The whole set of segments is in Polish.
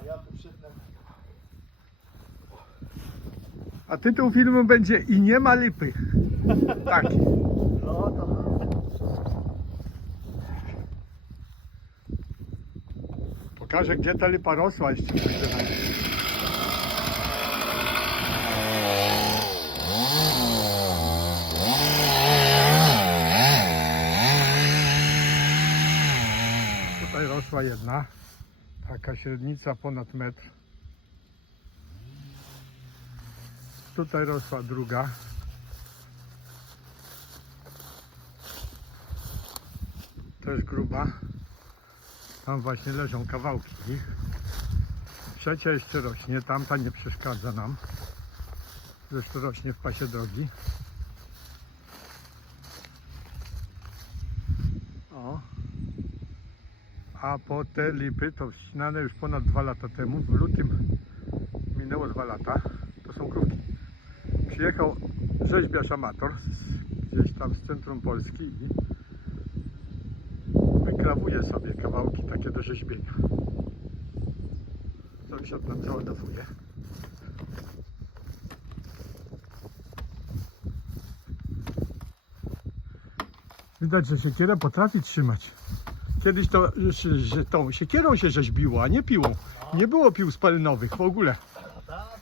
A ja tu przytnę. A tytuł filmu będzie I nie ma lipy. Taki. No to Pokażę gdzie ta lipa rosła jeszcze. Tutaj rosła jedna, taka średnica ponad metr. Tutaj rosła druga. Też gruba. Tam właśnie leżą kawałki ich. Trzecia jeszcze rośnie, tamta nie przeszkadza nam. Zresztą rośnie w pasie drogi. A po te lipy to wścinane już ponad dwa lata temu, w lutym minęło dwa lata. To są krówki. Przyjechał rzeźbiarz amator gdzieś tam z centrum Polski i wykrawuje sobie kawałki takie do rzeźbienia. Sąsiad nam załadowuje. Widać, że siekierę potrafi trzymać. Kiedyś to, że, tą siekierą się rzeźbiło, a nie piłą. Nie było pił spalinowych w ogóle. tak.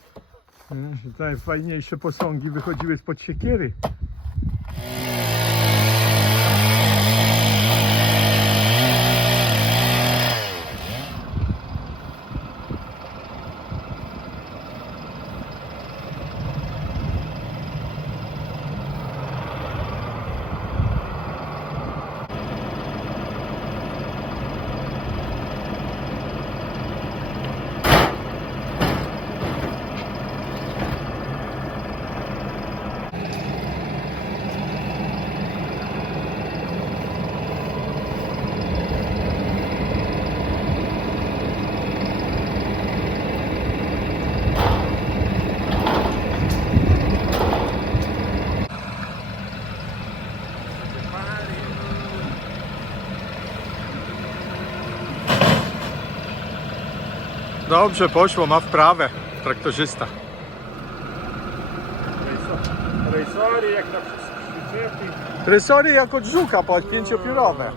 Mm, posągi wychodziły spod siekiery. Dobrze poszło, ma wprawę traktorzysta. Rejsory jak na przyczepy. Tresory jak od żuka, patrz, pięciopiórowe.